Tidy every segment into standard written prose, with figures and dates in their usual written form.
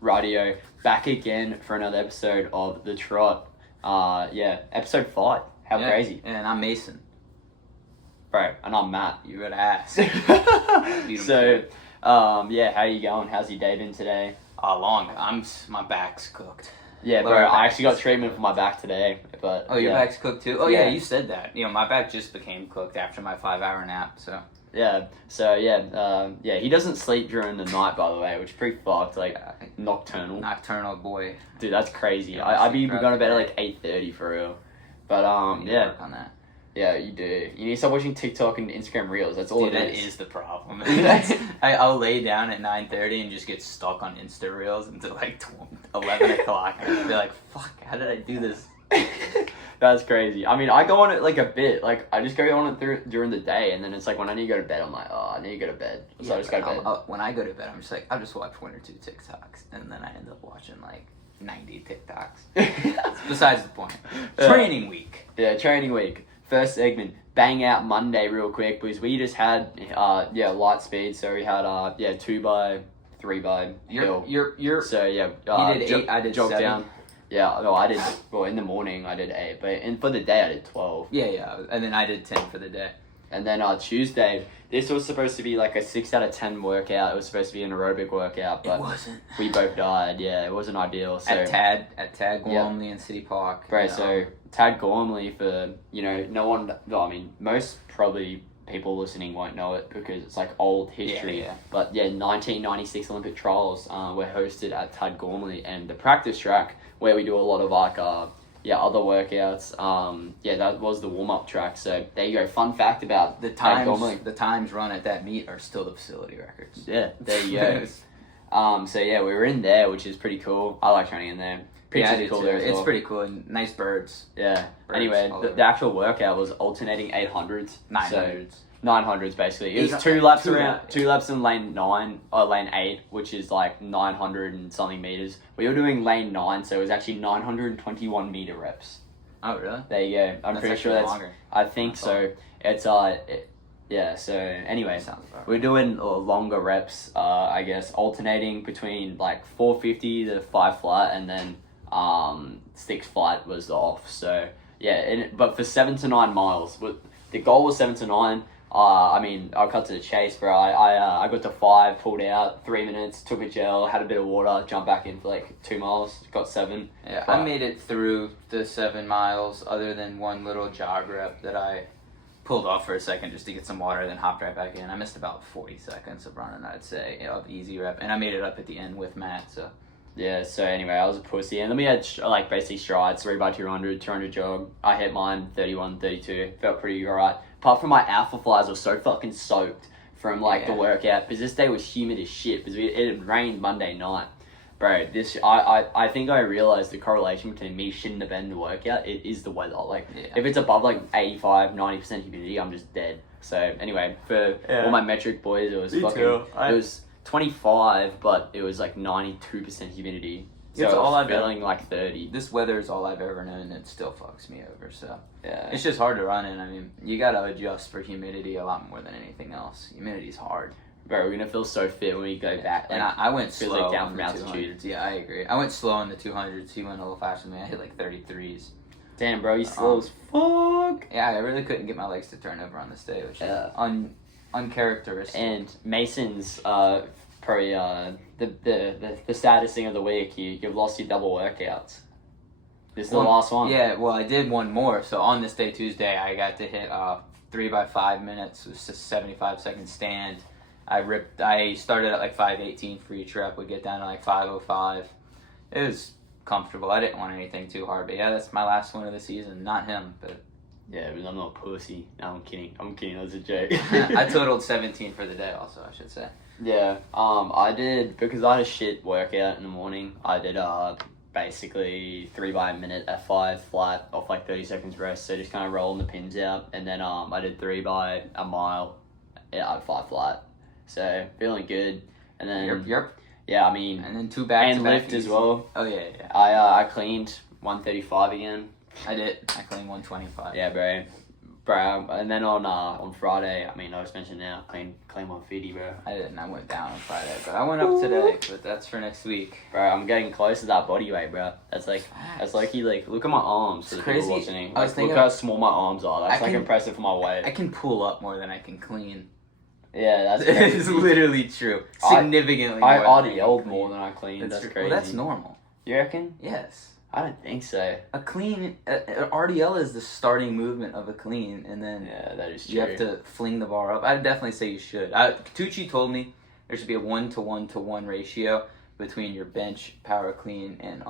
Radio, back again for another episode of the Trot. Episode 5. How crazy. And I'm Mason. Bro, and I'm Matt. You gotta ask. So, how you going? How's your day been today? Long. My back's cooked. Yeah, bro, I actually got treatment for my back today, but... Oh, your back's cooked too? Oh, yeah, you said that. My back just became cooked after my 5-hour nap, so... He doesn't sleep during the night, by the way, which is pretty fucked, nocturnal. Nocturnal boy. Dude, that's crazy. I'd be going to bed at 8:30 for real. But, work on that. Yeah, you do. You need to stop watching TikTok and Instagram Reels. That's all it is. That is the problem. I'll lay down at 9:30 and just get stuck on Insta Reels until 11 o'clock. And I'll be like, fuck, how did I do this? That's crazy. I mean, I go on it a bit. I just go on it during the day, and then it's when I need to go to bed, I'm like, oh, I need to go to bed. So I just go to bed. When I go to bed, I'm just I'll just watch 1 or 2 TikToks, and then I end up watching 90 TikToks. Besides the point. Training week. Yeah, training week. First segment, bang out Monday real quick, because we just had light speed, so we had 2 by 3 by hill. So you did 8, I did jog 7. down. Yeah, no, I did, in the morning I did 8, but for the day I did 12. Yeah, and then I did 10 for the day. And then Tuesday, this was supposed to be a 6 out of 10 workout. It was supposed to be an aerobic workout, but it wasn't. We both died. Yeah, it wasn't ideal. So at Tad Gormley in City Park. Right, so Tad Gormley, for no one. I mean, most probably people listening won't know it because it's old history. Yeah. But 1996 Olympic trials were hosted at Tad Gormley, and the practice track where we do a lot of other workouts. That was the warm-up track. So there you go. Fun fact about the times run at that meet are still the facility records. Yeah, there you go. We were in there, which is pretty cool. I like training in there. Cool there as well. It's pretty cool and nice birds. Yeah. Birds anyway, the actual workout was alternating 800s. 900s. 900s basically. It was 2 laps around, 2 laps in lane 9 or lane 8, which is 900 and something meters. We were doing lane 9, so it was actually 921 meter reps. Oh really? There you go. I'm pretty sure that's longer. I think so. It's so anyway, we're doing longer reps, I guess, alternating between 450 to 5 flat, and then 6 flat was off. So but for 7 to 9 miles, the goal was 7 to 9. I'll cut to the chase, bro. I got to 5, pulled out, 3 minutes, took a gel, had a bit of water, jumped back in for 2 miles, got 7. Yeah, I made it through the 7 miles, other than one little jog rep that I pulled off for a second just to get some water, then hopped right back in. I missed about 40 seconds of running, I'd say, of easy rep, and I made it up at the end with Matt, so... Yeah, so anyway, I was a pussy, and then we had basically strides, 3 by 200, 200 jog. I hit mine 31, 32, felt pretty alright. Apart from my alpha flies were so fucking soaked from the workout, because this day was humid as shit, because it had rained Monday night. Bro, I think I realized the correlation between me shitting the bed and the workout, it is the weather. If it's above 85, 90% humidity, I'm just dead. So anyway, for all my metric boys, it was it was 25, but it was 92% humidity. So it's all I'm feeling 30. This weather is all I've ever known, and it still fucks me over. So yeah, it's just hard to run in. I mean, you gotta adjust for humidity a lot more than anything else. Humidity's hard. Bro, we're gonna feel so fit when we go back. And I went slow down from altitude. Yeah, I agree. I went slow on the 200s. He went a little faster than me. I hit 33s. Damn, bro, you slow as fuck. Yeah, I really couldn't get my legs to turn over on this day, which is uncharacteristic. And Mason's probably the saddest thing of the week. You've lost your double workouts. This is the last one. Yeah, well, I did one more. So on this day, Tuesday, I got to hit 3 by 5 minutes. It was just 75-second stand. I started at 5:18 for each rep. Would get down to 5:05. It was comfortable. I didn't want anything too hard, but yeah, that's my last one of the season. Not him, but yeah, but I'm not a pussy. No, I'm kidding. That's a joke. I totaled 17 for the day, also, I should say. Yeah. I did, because I had a shit workout in the morning. I did basically 3 by a minute F5 flat off 30 seconds rest. So just kind of rolling the pins out, and then I did 3 by a mile, 5 flat. So feeling good, and then Yep. Yeah, I mean, and then 2 back and lift as well. Oh yeah. I cleaned 135 again. I did. I cleaned 125. Yeah, bro. bro. And then on Friday, I mean, I was mentioning now, clean 150, bro. I didn't. I went down on Friday, but I went up today. But that's for next week. Bro, I'm getting close to that body weight, bro. That's like look at my arms. It's crazy. Watching. I was Like, thinking, look how small my arms are. That's impressive for my weight. I can pull up more than I can clean. Yeah, that's crazy. It's literally true. Significantly I more. RDL'd more than I cleaned. That's crazy. Well, that's normal. You reckon? Yes. I don't think so. A clean, RDL is the starting movement of a clean, and then that is true. You have to fling the bar up. I'd definitely say you should. Tucci told me there should be a 1-to-1-to-1 ratio between your bench, power clean, and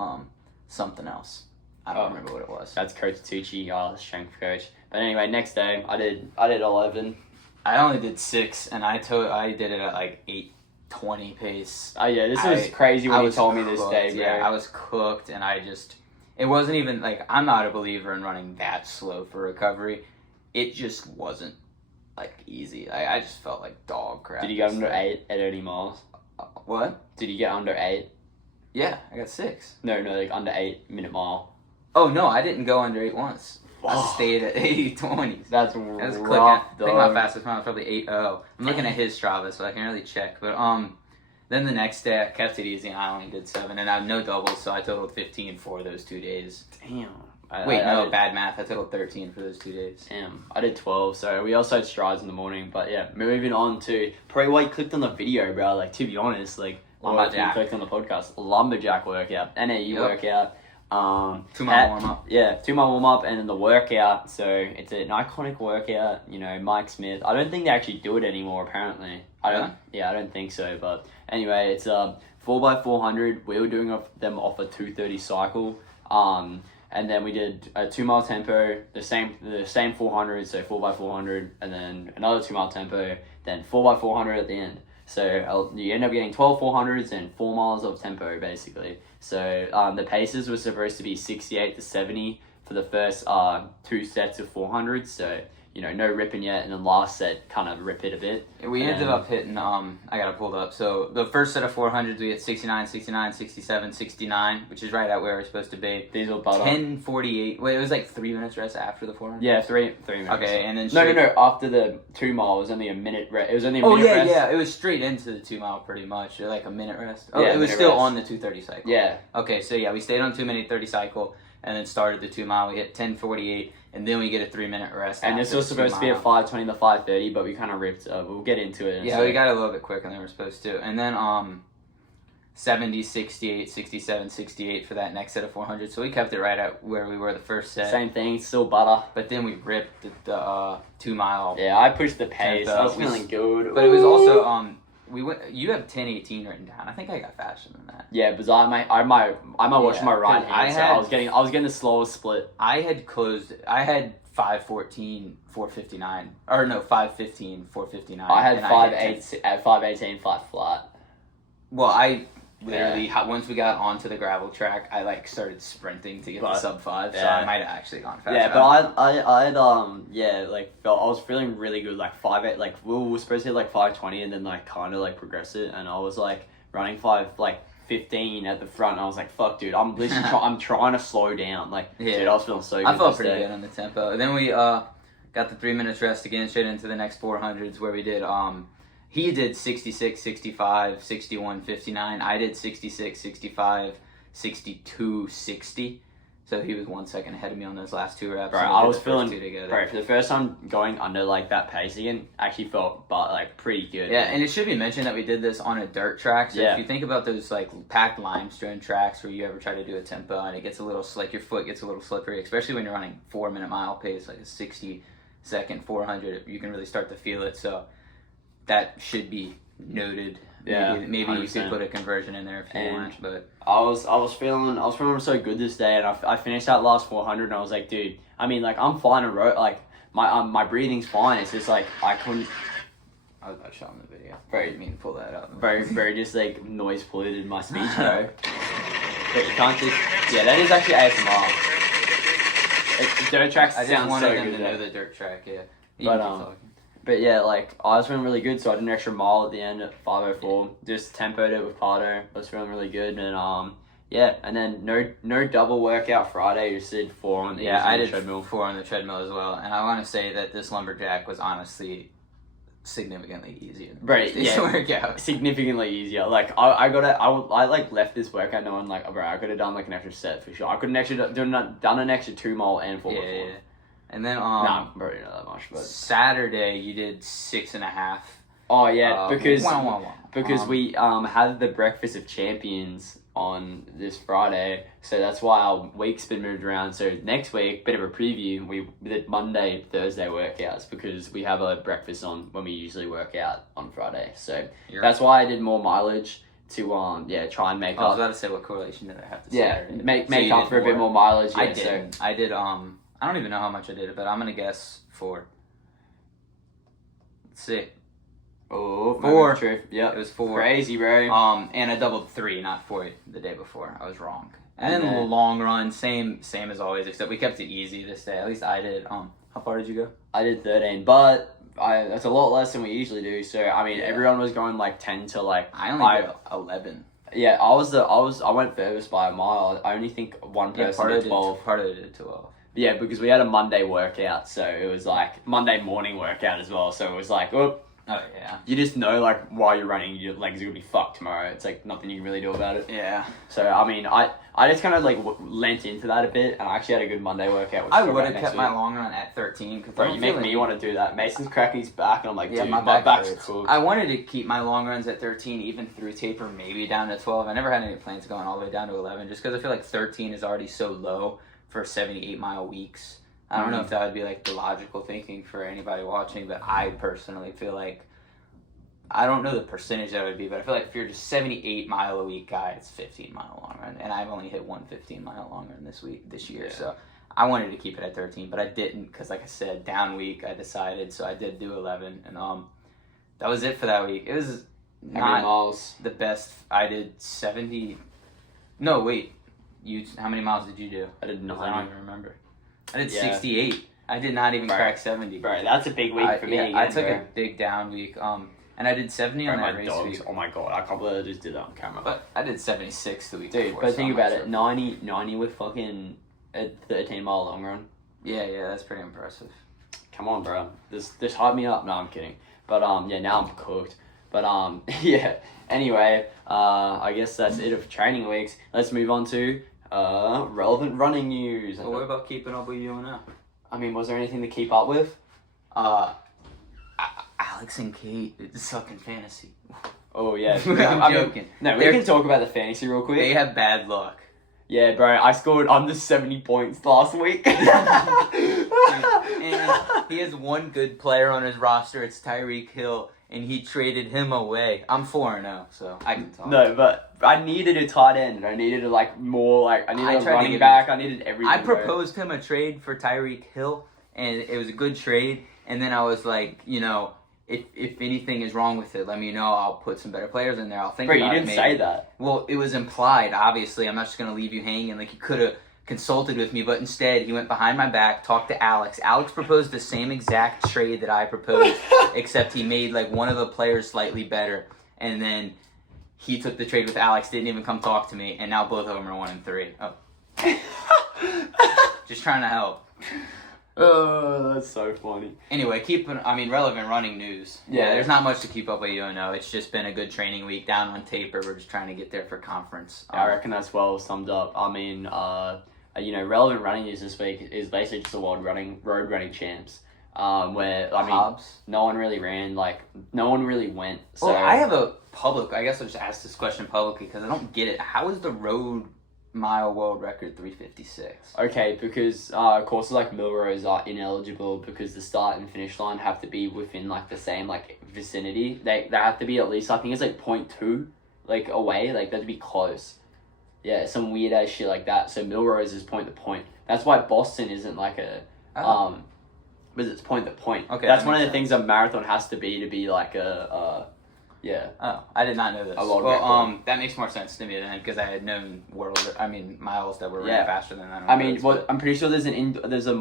something else. I don't remember what it was. That's Coach Tucci, our strength coach. But anyway, next day I did 11. I only did 6, and I did it at like 8:20 pace. Oh yeah, this was crazy when you told me this day, bro. Yeah, I was cooked, and it wasn't even like, I'm not a believer in running that slow for recovery. It just wasn't like easy. I just felt like dog crap. Did you get under 8 at any miles? What? Did you get under 8? Yeah, I got 6. No, like under 8 minute mile. Oh no, I didn't go under 8 once. I stayed at 8:20. That's rough. rough, I think my fastest mile was probably 8:0. I'm looking at his Strava, so I can really check. But then the next day I kept it easy. I only did 7, and I had no doubles, so I totaled 15 for those 2 days. Damn. Bad math. I totaled 13 for those 2 days. Damn, I did 12. So we also had strides in the morning. But yeah, moving on to probably why you clicked on the video, bro. Like, to be honest, like, Lumberjack. You clicked on the podcast. Lumberjack workout, NAU workout. 2 mile warm up. Yeah, 2 mile warm up, and then the workout. So it's an iconic workout. You know, Mike Smith. I don't think they actually do it anymore. Apparently, I don't think so. But anyway, it's 4x400. We were doing them off a 230 cycle. And then we did a 2 mile tempo, the same 400, so 4x400, and then another 2 mile tempo, then 4x400 at the end. So you end up getting 12 400s and 4 miles of tempo, basically. So the paces were supposed to be 68 to 70 for the first 2 sets of 400s. So, you know, no ripping yet. And then last set, kind of rip it a bit. We ended up hitting, I got it pulled up. So the first set of 400s, we hit 69, 69, 67, 69, which is right at where we're supposed to be. Diesel butter. 10:48. Wait, it was like 3 minutes rest after the 400? Yeah, 3 minutes. Okay, and then... No. After the 2 mile, it was only a minute rest. It was only a minute rest. Yeah. It was straight into the 2 mile pretty much. Like a minute rest. Oh, yeah, it was still on the 230 cycle. Yeah. Okay, so yeah, we stayed on 2-minute 30 cycle and then started the 2 mile. We hit 10:48. And then we get a 3-minute rest. And this was supposed to be a 5:20 to 5:30, but we kind of ripped. We'll get into it. Yeah, we got a little bit quicker than we were supposed to. And then 70, 68, 67, 68 for that next set of 400. So we kept it right at where we were the first set. Same thing, still butter. But then we ripped the 2 mile. Yeah, I pushed the pace. I was feeling good. But it was also you have 10:18 written down. I think I got faster than that. Yeah, because I might watch my right hand. I was getting the slowest split. I had 5:14, 4:59, or no, 5:15, 4:59. I had 5:8 at 5:18 flat. Well, I literally once we got onto the gravel track, I like started sprinting to get the sub 5, so I might have actually gone faster. Yeah, but I was feeling really good, like 5:8, like we were supposed to hit like 5:20 and then like kind of like progress it, and I was like running 5:15 at the front, and I was like, fuck, dude, I'm literally I'm trying to slow down, like, dude, I was feeling so good. I felt pretty good on the tempo. And then we got the 3 minutes rest again, straight into the next 400s where we did he did 66, 65, 61, 59. I did 66, 65, 62, 60. So he was 1 second ahead of me on those last 2 reps. Bro, I was feeling, bro, for the first time going under like that pace again, actually felt like pretty good. Yeah, and it should be mentioned that we did this on a dirt track. So if you think about those like packed limestone tracks where you ever try to do a tempo and it gets a little slick, your foot gets a little slippery, especially when you're running 4 minute mile pace, like a 60-second 400, you can really start to feel it. So that should be noted. Yeah, maybe you could put a conversion in there if you want. But I was feeling so good this day, and I finished that last 400, and I was like, dude, I mean, like, I'm fine and like my breathing's fine. It's just like I couldn't. I was about to show him the video. Very mean to pull that up. Very just like noise polluted my speech, bro. But you can't just. Yeah, that is actually ASMR. Dirt tracks sound so good. I just wanted them to know the dirt track. Yeah. But yeah, like, I was feeling really good, so I did an extra mile at the end at 5:04. Just tempoed it with Pardo. I was feeling really good, and Yeah, and then no double workout Friday. Just did 4 on the treadmill. 4 on the treadmill as well. And I want to say that this Lumberjack was honestly significantly easier than this workout. Significantly easier. Like I like left this workout knowing like, bro, I could have done like an extra set for sure. I could have actually done an extra 2 mile and 4 before. Yeah. And then nah, probably not that much. But Saturday you did 6.5. Oh yeah, because we had the Breakfast of Champions on this Friday, so that's why our week's been moved around. So next week, bit of a preview, we did Monday, Thursday workouts because we have a breakfast on when we usually work out on Friday. So that's why I did more mileage to try and make up. I was about to say, what correlation did I have to Saturday? make up for a bit more mileage. Yeah, I did I don't even know how much I did, but I'm gonna guess 4. Let's see. Oh, 4. Truth. Yep. It was 4. Crazy, bro. And I doubled 3, not 4 the day before. I was wrong. And then the long run, same as always, except we kept it easy this day. At least I did. How far did you go? I did 13, but that's a lot less than we usually do. So I mean, everyone was going like 10 to like. I only did 11. Yeah, I went furthest by a mile. I only think one person did 12. Part of it did 12. Yeah, because we had a Monday workout, so it was like Monday morning workout as well. So it was like, oh yeah. You just know like while you're running, your legs are gonna be fucked tomorrow. It's like nothing you can really do about it. Yeah. So I mean, I just kind of like lent into that a bit, and I actually had a good Monday workout. I would have kept my long run at 13. Bro, you make me want to do that. Mason's cracking his back, and I'm like, dude, my back's cool. I wanted to keep my long runs at 13, even through taper, maybe down to 12. I never had any plans going all the way down to 11, just because I feel like 13 is already so low for 78-mile weeks. I don't know if that would be like the logical thinking for anybody watching, but I personally feel like, I don't know the percentage that would be, but I feel like if you're just 78-mile a week guy, it's 15-mile long run, and I've only hit one 15-mile long run this year. So I wanted to keep it at 13, but I didn't because, like I said, down week I decided, so I did do 11, and that was it for that week. It was not the best. I did 70. No, wait. How many miles did you do? I did 9. I don't even remember. I did 68. I did not even crack 70. Bro, that's a big week for me. Yeah, I took a big down week. And I did 70 on that race week. Oh my god, I can't believe I just did that on camera. But I did 76 the week before. Dude, but think about it, 90 with fucking a 13-mile long run. Yeah, that's pretty impressive. Come on, bro. This hype me up. No, I'm kidding. But now I'm cooked. But yeah. Anyway, I guess that's it of training weeks. Let's move on to relevant running news. So what about keeping up with you now? I mean, was there anything to keep up with? Alex and Kate sucking fantasy. Oh yeah, I'm joking. No, we can talk about the fantasy real quick. They have bad luck. Yeah, bro, I scored under 70 points last week. And he has one good player on his roster. It's Tyreek Hill, and he traded him away. I'm 4-0, so I can talk. No, but I needed a tight end. I needed a I needed a running back. I needed everything. I proposed him a trade for Tyreek Hill, and it was a good trade. And then I was like, if anything is wrong with it, let me know. I'll put some better players in there. I'll think about it. You didn't say that. Well, it was implied, obviously. I'm not just going to leave you hanging. Like, he could have consulted with me, but instead, he went behind my back, talked to Alex. Alex proposed the same exact trade that I proposed, except he made, one of the players slightly better. And then he took the trade with Alex, didn't even come talk to me, and now both of them are 1-3. Oh. Just trying to help. Oh, that's so funny. Anyway, relevant running news. Yeah, there's not much to keep up with UNO. It's just been a good training week down on taper. We're just trying to get there for conference. I reckon that's well summed up. I mean, relevant running news this week is basically just the road running champs. Where Hobbs? No one really ran. No one really went. So I have a public. I guess I'll just ask this question publicly because I don't get it. How is the road mile world record 3:56? Okay, because courses like Milrose are ineligible because the start and finish line have to be within the same vicinity. They have to be at least, I think it's 0.2 away. They have to be close. Yeah, some weird ass shit like that. So Milrose is point to point. That's why Boston isn't because it's point to point. Okay, that's one of the things a marathon has to be Yeah. Oh, I did not know this. A world record. That makes more sense to me then, because I had known miles that were running Yeah. faster than that. I mean, I'm pretty sure there was a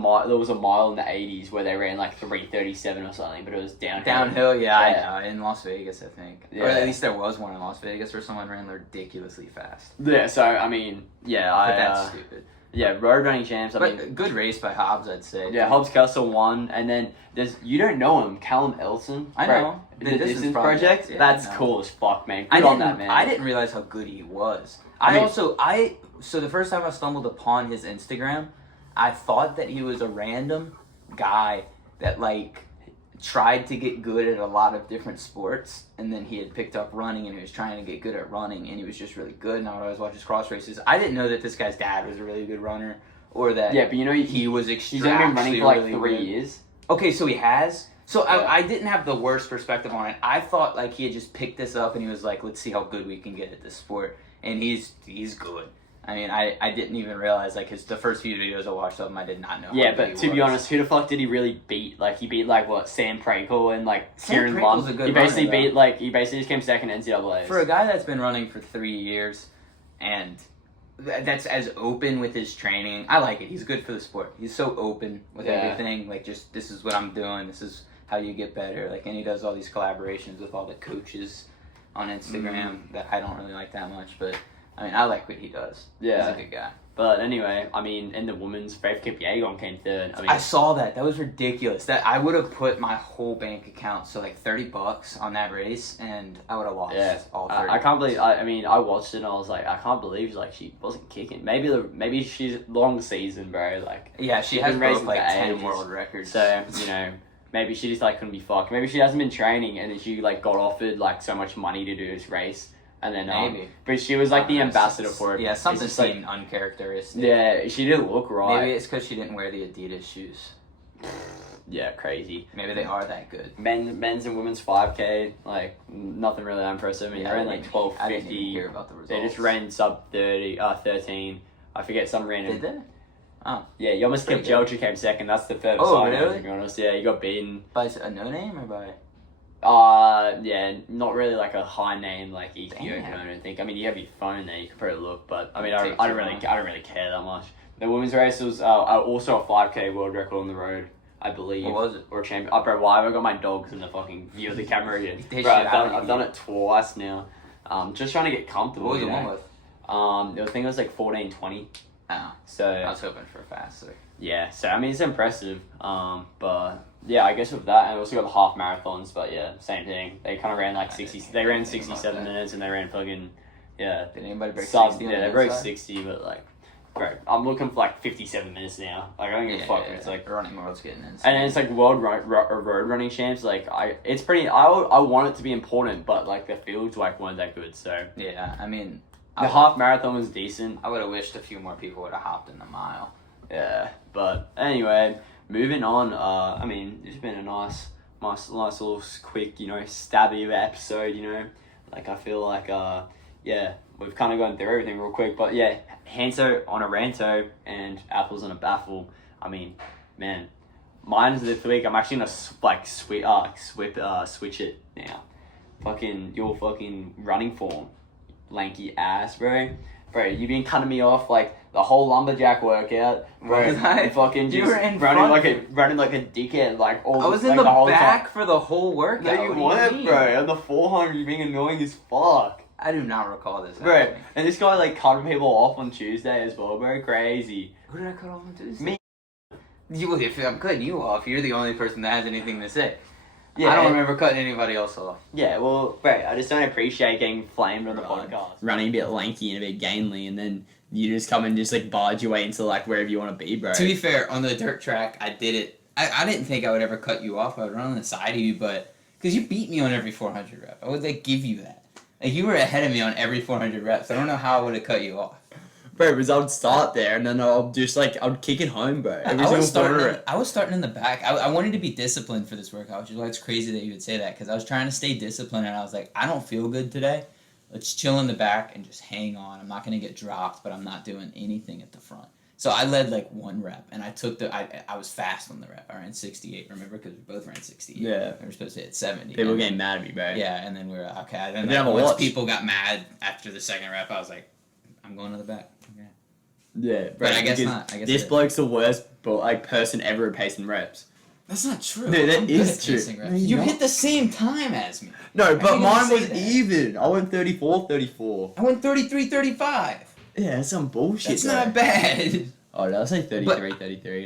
mile in the 80s where they ran like 3:37 or something, but it was downhill. Downhill, yeah, Yeah. I know. In Las Vegas, I think. Yeah. Or at least there was one in Las Vegas where someone ran ridiculously fast. Yeah, so, I mean, yeah, But that's stupid. Yeah, road running champs. I mean, But good race by Hobbs, I'd say. yeah, Hobbs Kessler won, and then you don't know him, Callum Elson. I know. The Distance Project. Yeah, That's I know. cool as fuck, man. Good on that, man. I didn't realize how good he was. So the first time I stumbled upon his Instagram, I thought that he was a random guy that like tried to get good at a lot of different sports, and then he had picked up running and he was trying to get good at running, and he was just really good. And I would always watch his cross races. I didn't know that this guy's dad was a really good runner, or that Yeah, but you know he was he's only been running for like really 3 good. years. Okay, so he has. So Yeah. I didn't have the worst perspective on it. I thought like he had just picked this up and he was like, let's see how good we can get at this sport, and he's good. I mean, I didn't even realize like the first few videos I watched of him, I did not know. Yeah, how but good to he be was. honest, who the fuck did he really beat? Like he beat like what Sam Prakel and like Sam Kieran Prakel's Lund. a good He basically runner, beat like he basically just came second in NCAA. For a guy that's been running for 3 years, and that's as open with his training, I like it. He's good for the sport. He's so open with Yeah. everything. Like, just this is what I'm doing. This is how you get better. Like, and he does all these collaborations with all the coaches on Instagram that I don't really like that much. But I mean, I like what he does. Yeah. He's a good guy. But anyway, I mean, in the women's, Faith Kipyegon came third. I mean, I saw that. That was ridiculous. That I would have put my whole bank account, so like $30 on that race, and I would have lost all 30. I can't believe. I mean, I watched it and I was like, I can't believe like she wasn't kicking. Maybe she's long season, bro. Like Yeah, she she's has been both racing like for 10 ages. world records. So you know, maybe she just like couldn't be fucked. Maybe she hasn't been training and then she like got offered like so much money to do this race. And then, Maybe. But she was like the ambassador for it. Yeah, something It's just, like, seemed uncharacteristic. Yeah, she didn't look right. Maybe it's because she didn't wear the Adidas shoes. Yeah, crazy. Maybe they are that good. Men's and women's 5K, like nothing really that impressive. I mean, they ran like I didn't even 12:50. hear about the results. They just ran sub 13. I forget some random. Did they? Oh. Yeah, you almost Pretty kept Jelcha came second. That's the furthest. Oh, I know, really? to be honest, yeah, he got beaten. By a no name or by? Yeah, not really like a high name like Ethiopian. Damn. I don't think. I mean, you have your phone there, you can probably look, but I mean, Take I too don't long. really care that much. The women's race was also a 5K world record on the road, I believe. What was it? Or a champion. Oh, bro, why have I got my dogs in the fucking view of the camera again? They Bro, should have I've done it twice now. Just trying to get comfortable. What was the you one know? with? I think it was like 14:20. Oh, So I was hoping for faster. yeah, so I mean it's impressive. But yeah, I guess with that, and I also got the half marathons. But yeah, same thing. They kind of ran like 60. They ran 67 minutes, and they ran fucking Did anybody break sub. 60 on Yeah, the they broke inside? 60, but like, bro, I'm looking for like 57 minutes now. Like I don't give a fuck. It's like, running world's getting insane. and then it's like road running champs. Like it's pretty. I want it to be important, but like the fields like weren't that good. So Yeah, I mean, the half marathon was decent. I would have wished a few more people would have hopped in the mile. Yeah, but anyway, moving on. I mean, it's been a nice little quick, stabby episode. Like I feel like, yeah, we've kind of gone through everything real quick. But yeah, Hanso on a Ranto and Apples on a Baffle. I mean, man, mine's this week. I'm actually gonna switch it now. Your fucking running form, lanky ass, bro. Bro, you've been cutting me off like the whole lumberjack workout, bro. Was I? You fucking You just were in running front. like a dickhead, like all. I was like, in the whole back time. for the whole workout. No, you What do weren't, mean? bro. On the 400, you're being annoying as fuck, I do not recall this. bro. happening. And this guy like cutting people off on Tuesday as well, bro. Crazy. Who did I cut off on Tuesday? Me. If I'm cutting you off, you're the only person that has anything to say. Yeah, I don't remember cutting anybody else off. Yeah, well, bro, I just don't appreciate getting flamed on the Right. podcast. Running a bit lanky and a bit gainly, and then you just come and just like barge your way into like wherever you want to be, bro. To be fair, on the dirt track, I did it. I didn't think I would ever cut you off. I would run on the side of you, but because you beat me on every 400 rep, I would like give you that. Like you were ahead of me on every 400 reps. I don't know how I would have cut you off. Bro, because I would start there and then I'll just like, I would kick it home, bro. I was starting in the back. I wanted to be disciplined for this workout, which is why it's crazy that you would say that, because I was trying to stay disciplined and I was like, I don't feel good today. Let's chill in the back and just hang on. I'm not going to get dropped, but I'm not doing anything at the front. So I led like 1 rep, and I took I was fast on the rep. I ran 68. Remember, because we both ran 68. Yeah. We were supposed to hit 70. People getting mad at me, bro. Yeah, and then we were okay. And Yeah, then but once watch. people got mad after the second rep, I was like, I'm going to the back. Okay. Yeah, bro. But I guess because not. I guess this it- bloke's the worst, but like person ever at pacing reps. That's not true. No, that I'm is good at true. pacing reps. No, You you're not. hit the same time as me. No, but think mine I'm gonna was say that. even. I went 34. I went 33-35. Yeah, that's some bullshit. That's bro. not bad. Oh, did I say 33,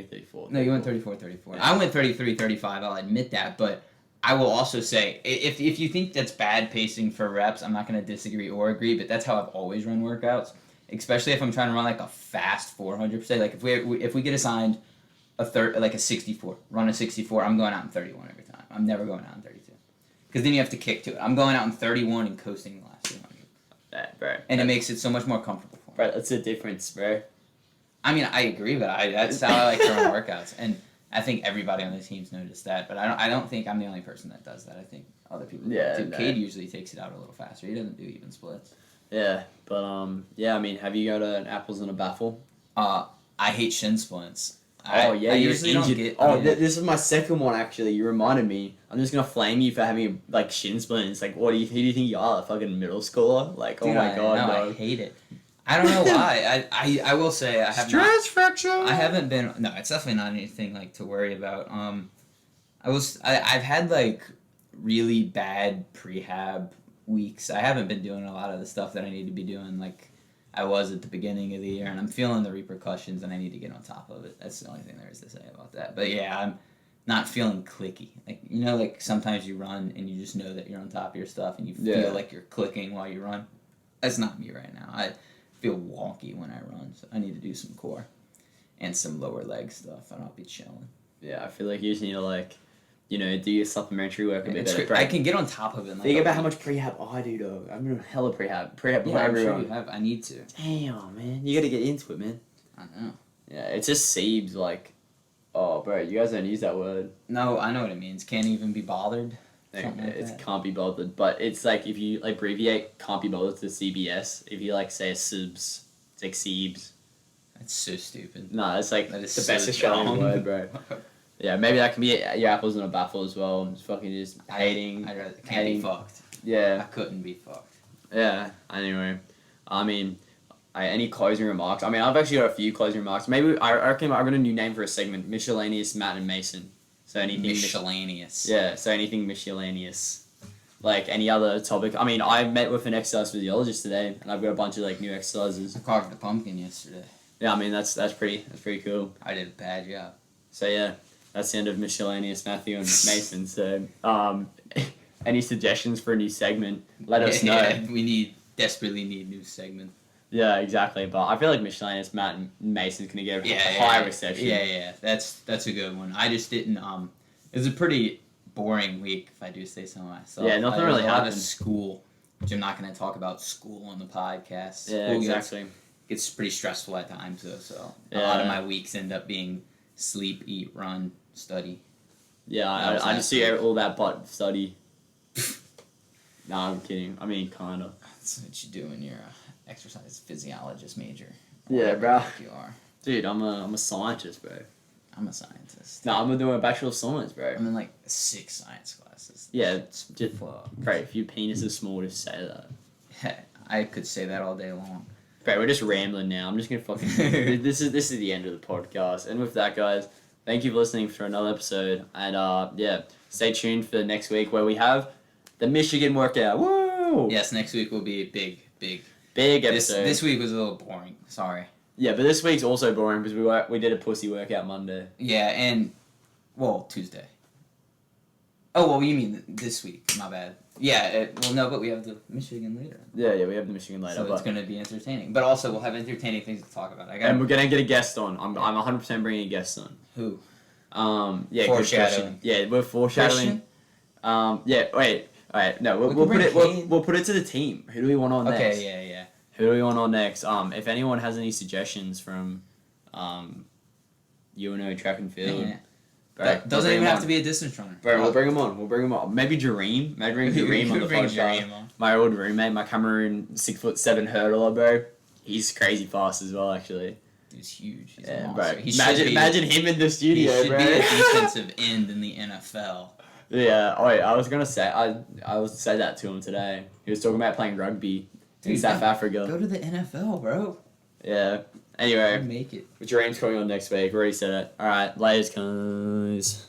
34? No, you went 34. I went 33-35. I'll admit that, but I will also say if you think that's bad pacing for reps, I'm not going to disagree or agree. But that's how I've always run workouts, especially if I'm trying to run like a fast 400 per se. Like if we get assigned like a 64, run a 64, I'm going out in 31 every time. I'm never going out in 32, because then you have to kick to it. I'm going out in 31 and coasting the last 200. That, bro. And it makes it so much more comfortable for me. Bro, that's the difference, bro. I mean, I agree, but that's how I like to run workouts, and I think everybody on the team's noticed that. But I don't think I'm the only person that does that. I think other people Yeah, do too. no. Cade usually takes it out a little faster. He doesn't do even splits. Yeah, but yeah, I mean, have you got an apples and a baffle? I hate shin splints. Oh yeah, I you're usually don't injured. get. Oh, yeah. this is my second one actually. You reminded me. I'm just gonna flame you for having like shin splints. Like, who do you think you are? A fucking middle schooler? Like, Dude, oh my god, no, I no. hate it. I don't know why. I will say I have not. Stress fracture. I haven't been. No, it's definitely not anything like to worry about. I've had like really bad prehab weeks. I haven't been doing a lot of the stuff that I need to be doing like I was at the beginning of the year, and I'm feeling the repercussions, and I need to get on top of it. That's the only thing there is to say about that. But yeah, I'm not feeling clicky. Like, you know, like sometimes you run and you just know that you're on top of your stuff, and you feel like you're clicking while you run. That's not me right now. I feel wonky when I run, so I need to do some core and some lower leg stuff, and I'll be chilling. Yeah, I feel like you just need to like, do your supplementary work a bit better. I can get on top of it. Like, Think about how much prehab I do, though. I'm doing hella prehab. Prehab yeah, for I'm sure everyone. you have. I need to. Damn, man, you gotta get into it, man. I know. Yeah, it just seems like, oh, bro, you guys don't use that word. No, I know what it means. Can't even be bothered. Something like It that. can't be bothered, but it's like if you like abbreviate can't be bothered to CBS. If you like say a SIBS, it's like Siebes. That's so stupid. No, it's like That is the so best Australian dumb. word, bro. Yeah, maybe that can be your apples and a baffle as well. I'm just fucking just hating. I'd rather can't hating. be fucked. I Yeah, couldn't be fucked. yeah. Anyway, I mean, any closing remarks? I mean, I've actually got a few closing remarks. Maybe I reckon I've got a new name for a segment: miscellaneous Matt and Mason. So anything Miscellaneous. Yeah, so anything miscellaneous. Like any other topic. I mean, I met with an exercise physiologist today, and I've got a bunch of like new exercises. I carved a pumpkin yesterday. Yeah, I mean that's pretty cool. I did a bad job. So yeah, that's the end of miscellaneous Matthew and Mason. So any suggestions for a new segment? Let us know. Yeah, we desperately need new segment. Yeah, exactly. But I feel like miscellaneous Matt and Mason's gonna get a high reception. Yeah. That's a good one. I just didn't. It was a pretty boring week, if I do say so myself. Yeah, nothing really A lot of happened. school, which I'm not going to talk about school on the podcast. Yeah, School exactly. Gets pretty stressful at times, though. So a Yeah. lot of my weeks end up being sleep, eat, run, study. Yeah, I just see all that but study. Nah, I'm kidding. I mean, kinda. That's what you do when you're a exercise physiologist major. Yeah, Whatever bro. the heck you are. Dude, I'm a scientist, bro. I'm a scientist. No, I'm doing a Bachelor of Science, bro. I'm in like 6 science classes. Yeah, It's just- fuck. Bro, if your penis is small, just say that. I could say that all day long. Bro, we're just rambling now. I'm just gonna fucking. this is the end of the podcast. And with that, guys, thank you for listening for another episode. And yeah, stay tuned for next week where we have the Michigan workout. Woo! Yes, next week will be a big Big episode. This week was a little boring. Sorry. Yeah, but this week's also boring because we did a pussy workout Monday. Yeah, and Tuesday. Oh, well, you mean this week? My bad. Yeah. No, but we have the Michigan later. Yeah, we have the Michigan later. So it's But, gonna be entertaining, but also we'll have entertaining things to talk about. and we're gonna get a guest on. I'm 100% bringing a guest on. Who? Yeah, good Foreshadowing. question. Yeah, we're foreshadowing. Christian? Yeah, wait. All right, no, we'll can put it. bring Kane. We'll put it to the team. Who do we want on next? Okay. Yeah. Who do we want on next? If anyone has any suggestions from, UNO track and field, Yeah. bro, That doesn't even have to be a distance runner. Bro, we'll bring him on. We'll bring him on. Maybe Jareem. Maybe bring Jareem on the Bring podcast. Jareem on. My old roommate, my Cameroon 6'7" hurdler, bro. He's crazy fast as well, actually. Dude's huge. He's a Yeah, monster. bro. He should be- Imagine him in the He studio, should bro. be a defensive end in the NFL. Yeah. Oh, wait, I was gonna say I was say that to him today. He was talking about playing rugby in Dude, South go- Africa. Go to the NFL, bro. Yeah. Anyway, Make it. with your aims coming on next week, we already said it. All right, layers, guys.